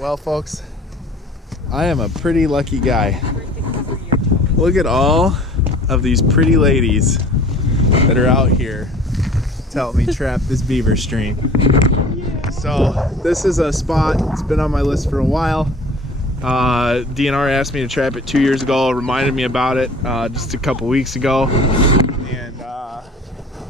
Well, folks, I am a pretty lucky guy. Look at all of these pretty ladies that are out here to help me trap this beaver stream. So this is a spot, it's been on my list for a while. DNR asked me to trap it 2 years ago, reminded me about it just a couple weeks ago. And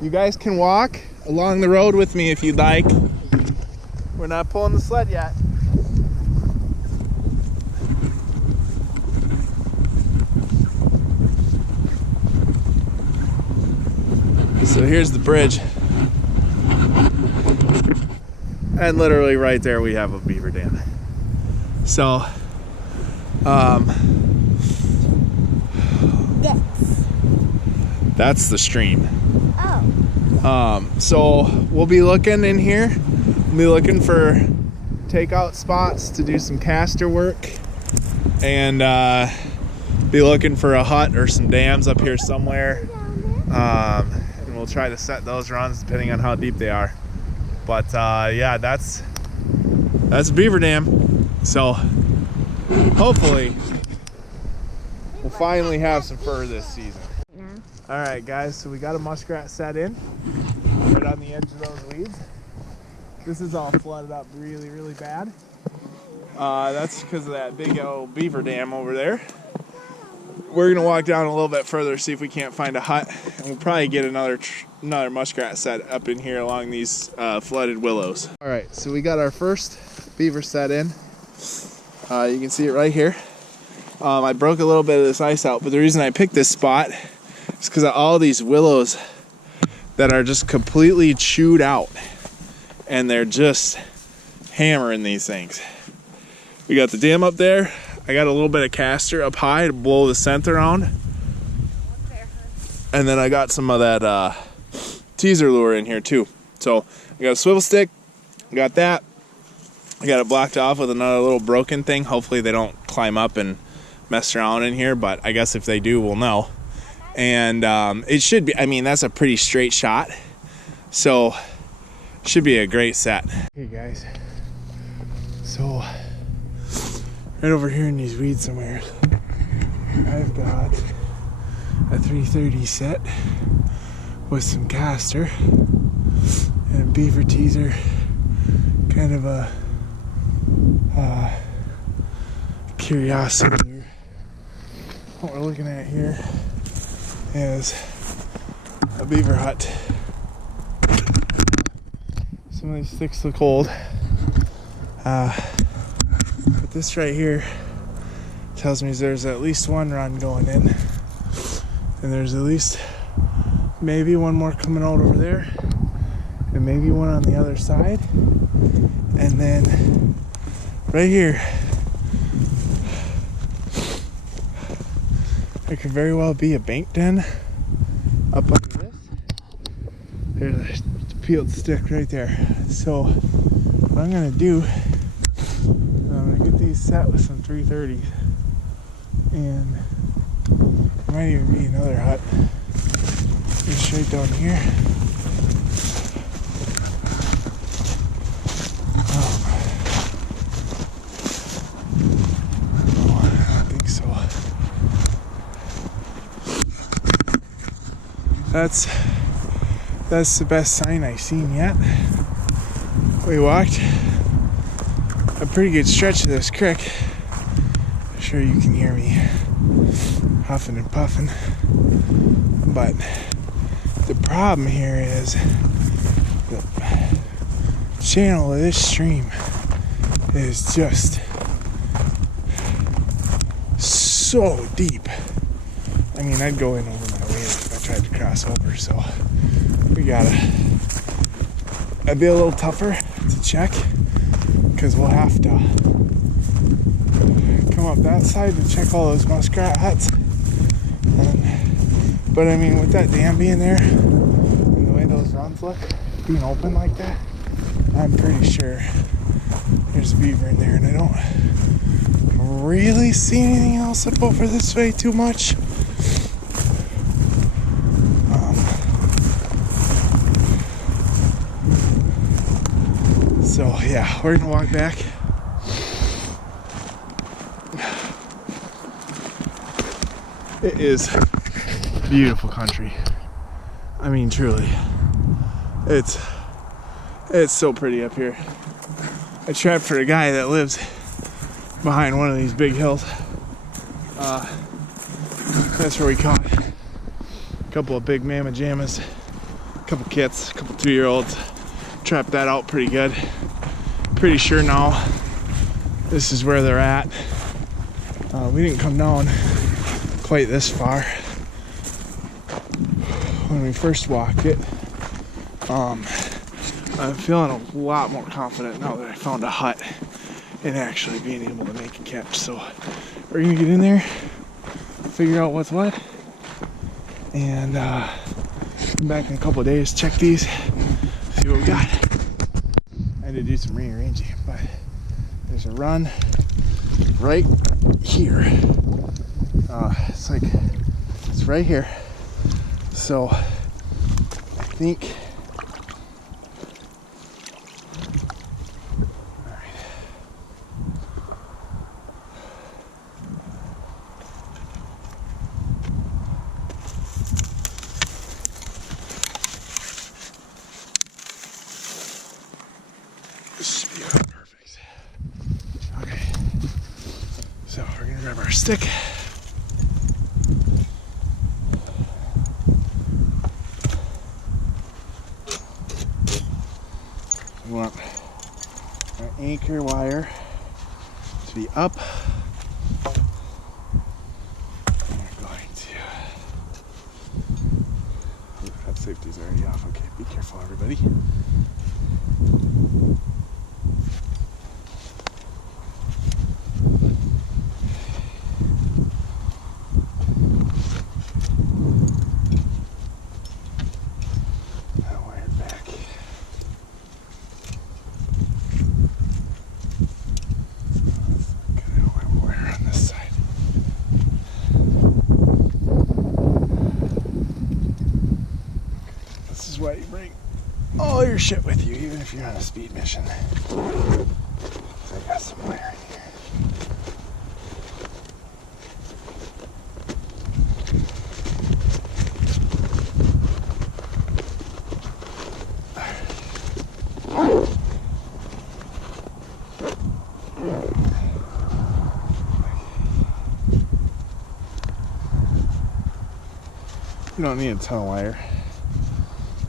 you guys can walk along the road with me if you'd like. We're not pulling the sled yet. So here's the bridge. And literally right there we have a beaver dam. So, that's the stream. Oh. So we'll be looking in here. We'll be looking for takeout spots to do some caster work. And be looking for a hut or some dams up here somewhere. And we'll try to set those runs depending on how deep they are. But yeah, that's a beaver dam. So hopefully we'll finally have some fur this season. Yeah. All right, guys, so we got a muskrat set in right on the edge of those weeds. This is all flooded up really bad. That's because of that big old beaver dam over there. We're gonna walk down a little bit further, see if we can't find a hut, and we'll probably get another muskrat set up in here along these flooded willows. All right, so we got our first beaver set in. You can see it right here. I broke a little bit of this ice out, but the reason I picked this spot is because of all these willows that are just completely chewed out, and they're just hammering these things. We got the dam up there. I got a little bit of caster up high to blow the scent around. And then I got some of that teaser lure in here too. So I got a swivel stick, I got that. I got it blocked off with another little broken thing. Hopefully they don't climb up and mess around in here, but I guess if they do, we'll know. And it should be, I mean, that's a pretty straight shot. So should be a great set. Hey guys, so right over here in these weeds somewhere, I've got a 330 set with some caster and a beaver teaser, kind of a curiosity. What we're looking at here is a beaver hut. Some of these sticks look old. But this right here tells me there's at least one run going in, and there's at least maybe one more coming out over there, and maybe one on the other side, and then right here there could very well be a bank den up under this. There's a peeled stick right there. So what I'm gonna do, I'm gonna get these set with some 330s, and there might even be another hut just right down here. No, I don't think so. That's the best sign I've seen yet. We walked a pretty good stretch of this creek. I'm sure you can hear me huffing and puffing, but the problem here is the channel of this stream is just so deep. I mean, I'd go in over my waist if I tried to cross over, so it'd be a little tougher to check, because we'll have to come up that side to check all those muskrat huts. But I mean, with that dam being there and the way those runs look, being open like that, I'm pretty sure there's a beaver in there, and I don't really see anything else up over this way too much. So yeah, we're gonna walk back It is beautiful country. I mean, truly. It's so pretty up here. I trapped for a guy that lives behind one of these big hills. That's where we caught a couple of big mama jammas, a couple kits, a couple 2-year-olds. Trapped that out pretty good. Pretty sure now this is where they're at. We didn't come down quite this far when we first walked it. I'm feeling a lot more confident now that I found a hut and actually being able to make a catch. So we're gonna get in there, figure out what's what, and come back in a couple of days, check these, see what we got. I had to do some rearranging, but there's a run right here. It's right here. So I think, all right. This should be perfect. Okay. So we're gonna grab our stick. We want our anchor wire to be up. We're going to. Oh, that safety's already off. Okay, be careful, everybody. Why you bring all your shit with you, even if you're on a speed mission. I got some wire in here. You don't need a ton of wire.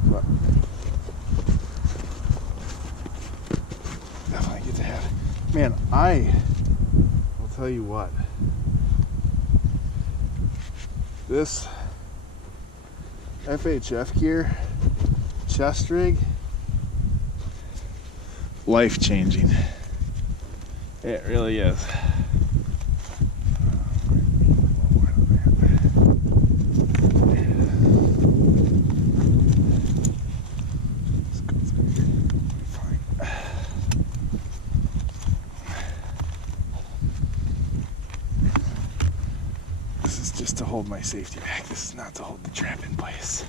But definitely get to have. Man, I will tell you what. This FHF gear chest rig, life changing. It really is. Just to hold my safety back. This is not to hold the trap in place.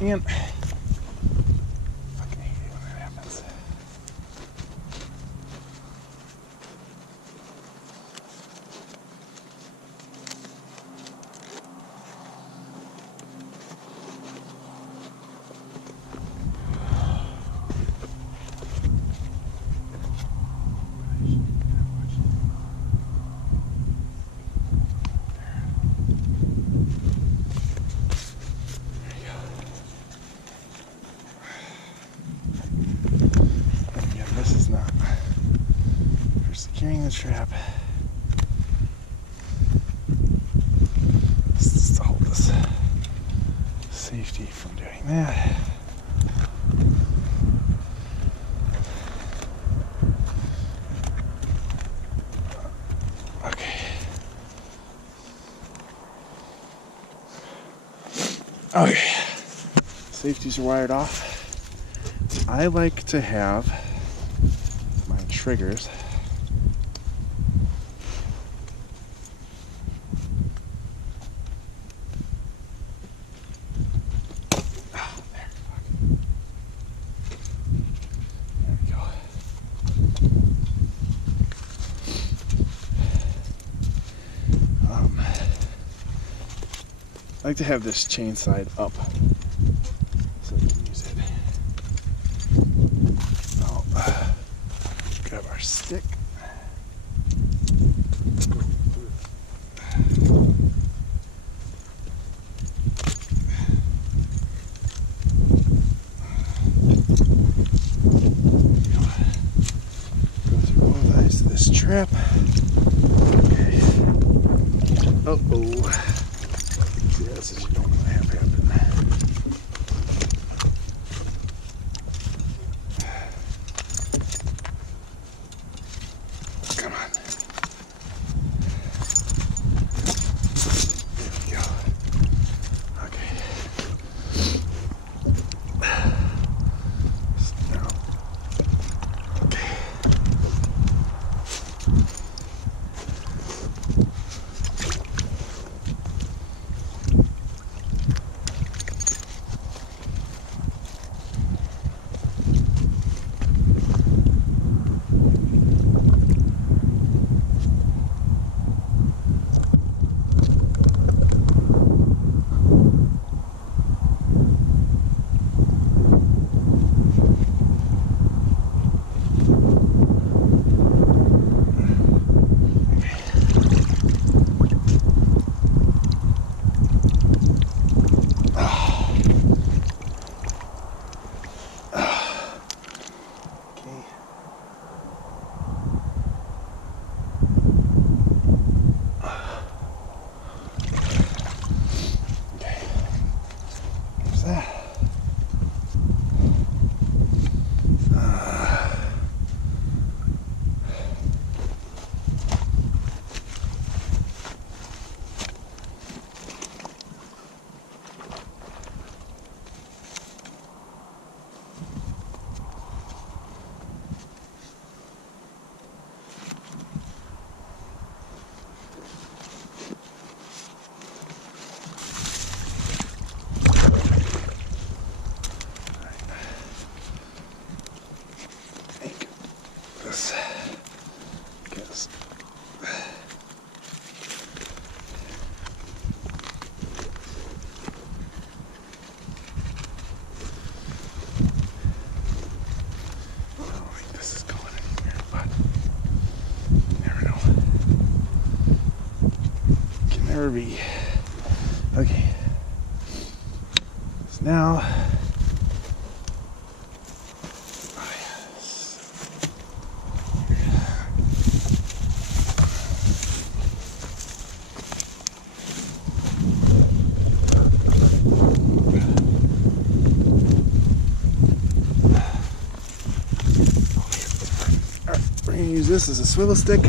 And fucking hate it when that happens. Securing the trap. Just to hold this safety from doing that. Okay. Okay. Safeties are wired off. I like to have my triggers there. I like to have this chain side up so we can use it. Oh, grab our stick. Go through both eyes of this trap. Okay. Uh-oh. See, that's what you don't want to have happen. Come on. There we go. Okay. Now. Okay. Be. Okay. So now, we're going to use this as a swivel stick.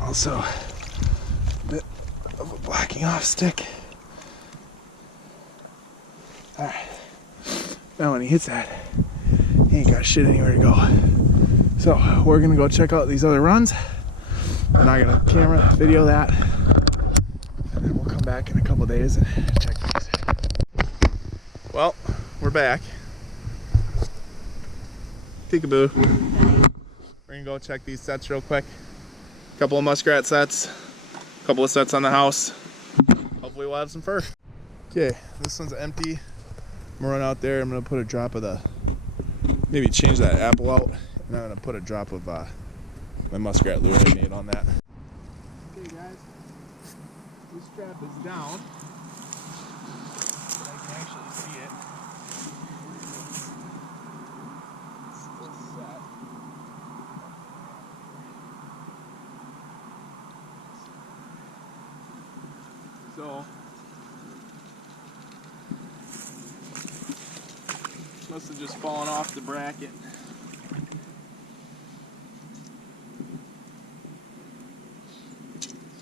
Also, a bit of a blocking off stick. Alright. Now when he hits that, he ain't got shit anywhere to go. So we're gonna go check out these other runs. I'm not gonna camera video that. And then we'll come back in a couple days and check these. Well, we're back. Peekaboo. We're gonna go check these sets real quick. Couple of muskrat sets, couple of sets on the house. Hopefully we'll have some fur. Okay, this one's empty. I'm gonna run out there. I'm gonna put a drop of the, maybe change that apple out, and I'm gonna put a drop of my muskrat lure I made on that. Okay guys, this trap is down. I can actually see it. It's still set. So, must have just fallen off the bracket.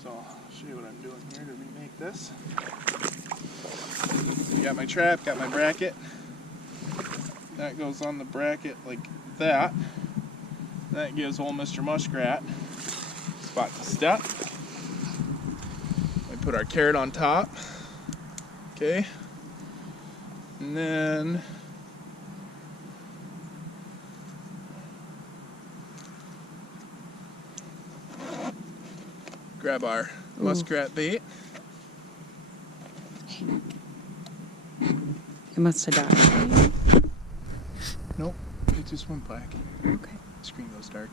So, I'll show you what I'm doing here to remake this. So, got my trap, got my bracket. That goes on the bracket like that. That gives old Mr. Muskrat spot to step. We put our carrot on top. Okay. And then grab our muskrat bait. It must have died. Nope, it just went black. Okay. Screen goes dark.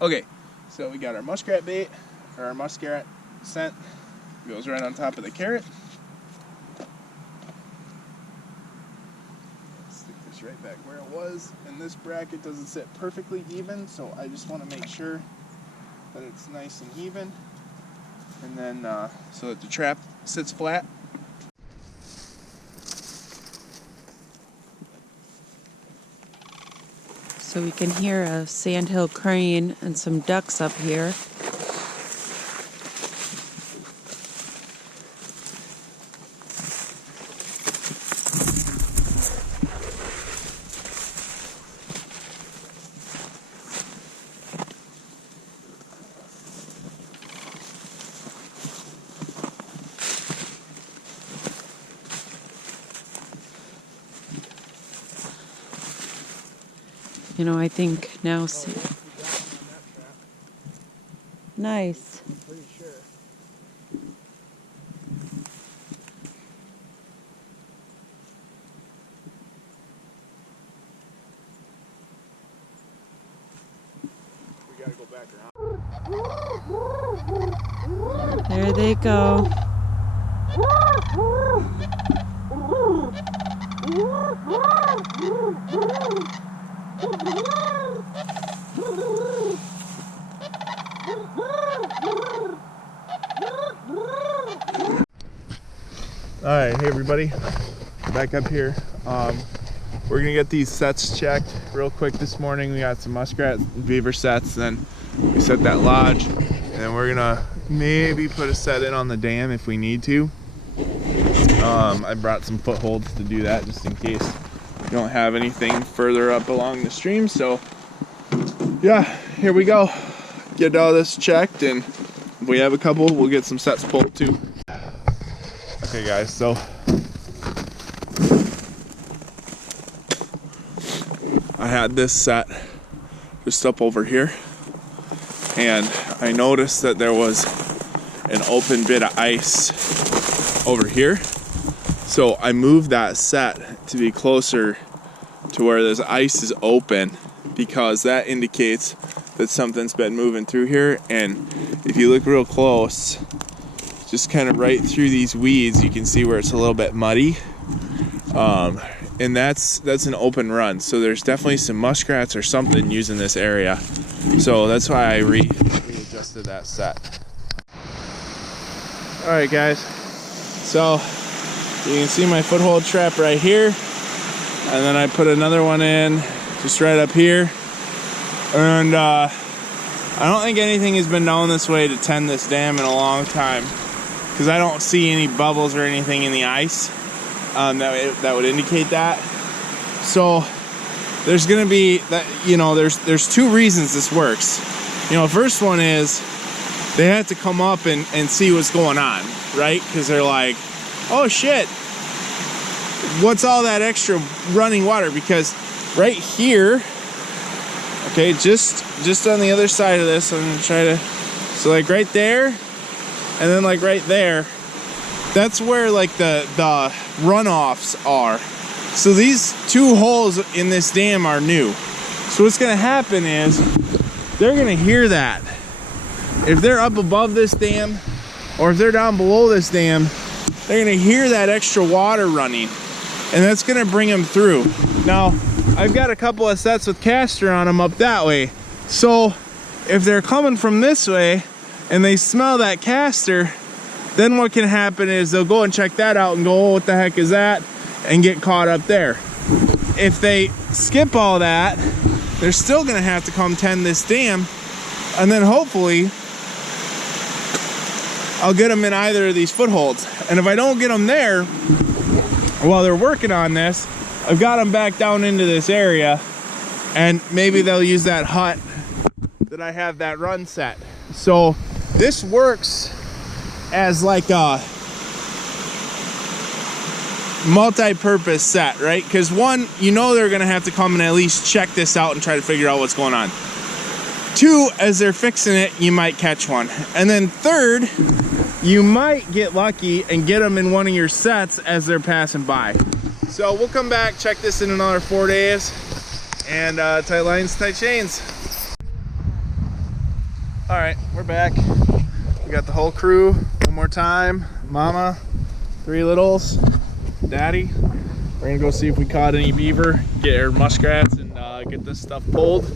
Okay, so we got our muskrat bait, or our muskrat scent. Goes right on top of the carrot. Stick this right back where it was. And this bracket doesn't sit perfectly even, so I just want to make sure that it's nice and even. And then so that the trap sits flat. So we can hear a sandhill crane and some ducks up here. You know, I think now. Nice. I'm pretty sure. We gotta go back around. There they go. Alright, hey everybody, back up here. We're gonna get these sets checked real quick this morning. We got some muskrat and beaver sets, then we set that lodge, and then we're gonna maybe put a set in on the dam if we need to. I brought some footholds to do that just in case we don't have anything further up along the stream. So yeah, here we go. Get all this checked, and if we have a couple, we'll get some sets pulled too. Okay guys, so I had this set just up over here, and I noticed that there was an open bit of ice over here. So I moved that set to be closer to where this ice is open, because that indicates that something's been moving through here. And if you look real close, just kind of right through these weeds, you can see where it's a little bit muddy. And that's an open run, so there's definitely some muskrats or something using this area. So that's why I readjusted that set. All right guys, so you can see my foothold trap right here, and then I put another one in just right up here. And I don't think anything has been down this way to tend this dam in a long time, because I don't see any bubbles or anything in the ice that would indicate that. So there's gonna be that, you know, there's two reasons this works. You know, first one is they have to come up and see what's going on, right? Because they're like, oh shit, what's all that extra running water? Because right here, okay, just on the other side of this, I'm gonna try to, so like right there, and then like right there, that's where like the runoffs are. So these two holes in this dam are new. So what's gonna happen is they're gonna hear that. If they're up above this dam, or if they're down below this dam, they're gonna hear that extra water running, and that's gonna bring them through. Now, I've got a couple of sets with caster on them up that way. So if they're coming from this way and they smell that caster, then what can happen is they'll go and check that out and go, oh, what the heck is that? And get caught up there. If they skip all that, they're still gonna have to come tend this dam, and then hopefully I'll get them in either of these footholds. And if I don't get them there while they're working on this, I've got them back down into this area, and maybe they'll use that hut that I have that run set. So this works as like a, multi-purpose set, right? Because one, you know they're gonna have to come and at least check this out and try to figure out what's going on. Two, as they're fixing it, you might catch one. And then third, you might get lucky and get them in one of your sets as they're passing by. So we'll come back, check this in another 4 days, and tight lines, tight chains. All right, we're back. We got the whole crew one more time. Mama, 3 littles, Daddy. We're gonna go see if we caught any beaver, get our muskrats, and get this stuff pulled.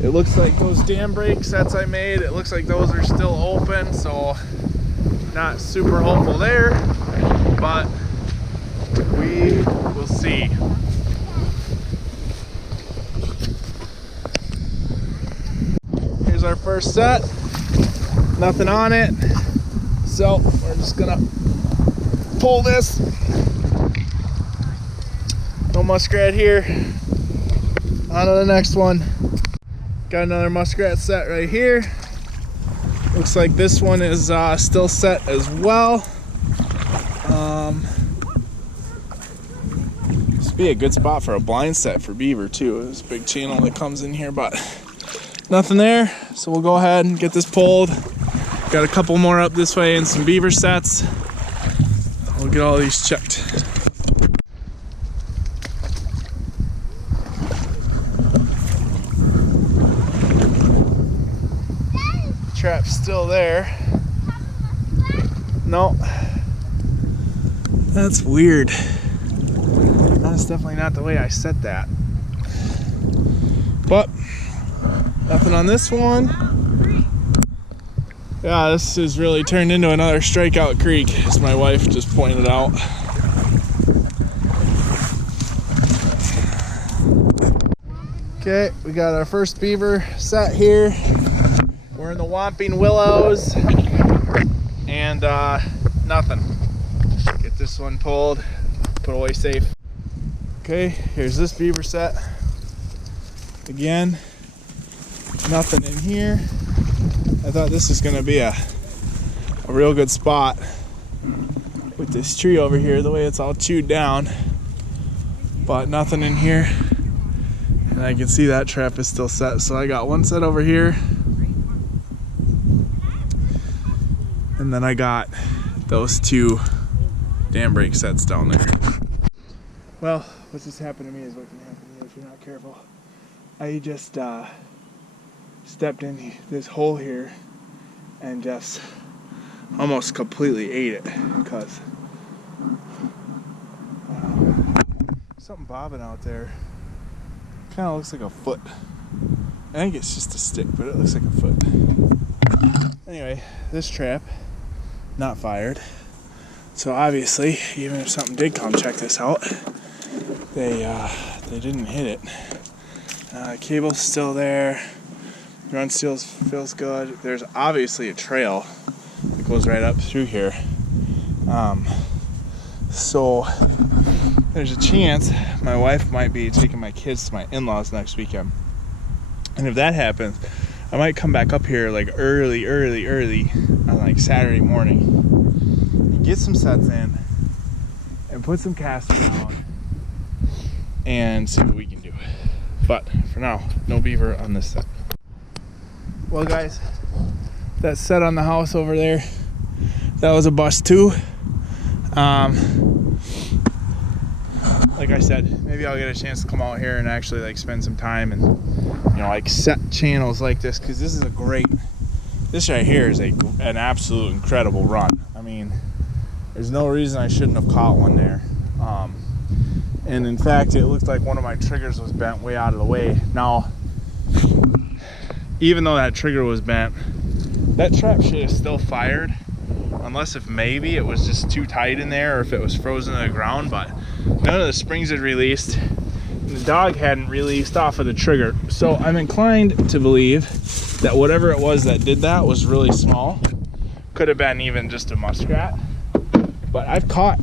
It looks like those dam break sets I made, it looks like those are still open, so not super hopeful there, but we will see. Here's our first set, nothing on it, so we're just gonna pull this. No muskrat here. On to the next one. Got another muskrat set right here. Looks like this one is still set as well. This would be a good spot for a blind set for beaver too. There's a big channel that comes in here, but nothing there. So we'll go ahead and get this pulled. Got a couple more up this way and some beaver sets. We'll get all these checked. Trap's still there. No. That's weird. That's definitely not the way I set that. But nothing on this one. Yeah, this has really turned into another Strikeout creek, as my wife just pointed out. Okay, we got our first beaver set here. We're in the Whomping Willows, and nothing. Get this one pulled, put away safe. Okay, here's this beaver set. Again, nothing in here. I thought this was gonna be a real good spot with this tree over here, the way it's all chewed down, but nothing in here. And I can see that trap is still set, so I got one set over here. And then I got those 2 dam break sets down there. Well, what's just happened to me is what can happen to you if you're not careful. I just stepped in this hole here and just almost completely ate it because something bobbing out there. Kind of looks like a foot. I think it's just a stick, but it looks like a foot. Anyway, this trap not fired, so obviously even if something did come check this out, they didn't hit it. Cable's still there, run seals feels good. There's obviously a trail that goes right up through here, so there's a chance my wife might be taking my kids to my in-laws next weekend, and if that happens, I might come back up here like early on like Saturday morning and get some sets in and put some casts down and see what we can do. But for now, no beaver on this set. Well guys, that set on the house over there, that was a bust too. Like I said, maybe I'll get a chance to come out here and actually like spend some time and, you know, like set channels like this, because this is a great, this right here is an absolute incredible run. I mean, there's no reason I shouldn't have caught one there. And in fact, it looked like one of my triggers was bent way out of the way. Now, even though that trigger was bent, that trap should have still fired, unless if maybe it was just too tight in there or if it was frozen to the ground, but none of the springs had released and the dog hadn't released off of the trigger. So I'm inclined to believe that whatever it was that did that was really small. Could have been even just a muskrat. But I've caught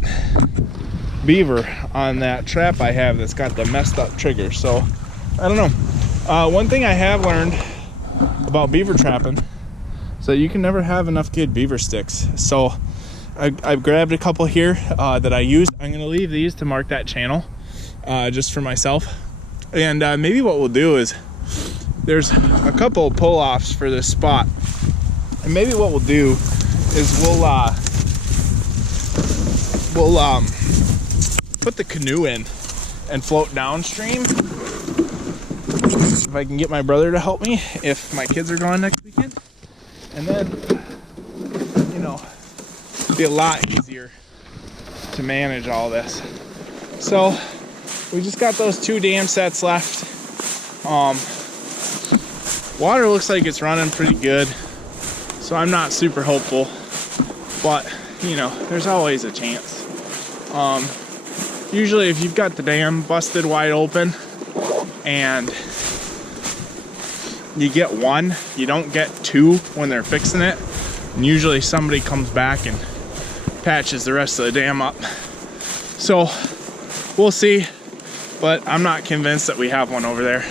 beaver on that trap I have that's got the messed up trigger, so I don't know. One thing I have learned about beaver trapping is that you can never have enough good beaver sticks. So I've grabbed a couple here that I used. I'm gonna leave these to mark that channel just for myself. And maybe what we'll do is, there's a couple pull-offs for this spot. And maybe what we'll do is we'll put the canoe in and float downstream. If I can get my brother to help me, if my kids are gone next weekend. And then, you know, it'll be a lot easier to manage all this. So we just got those 2 dam sets left. Water looks like it's running pretty good, so I'm not super hopeful, but you know, there's always a chance. Usually if you've got the dam busted wide open and you get 1, you don't get 2 when they're fixing it, and usually somebody comes back and patches the rest of the dam up. So we'll see, but I'm not convinced that we have one over there.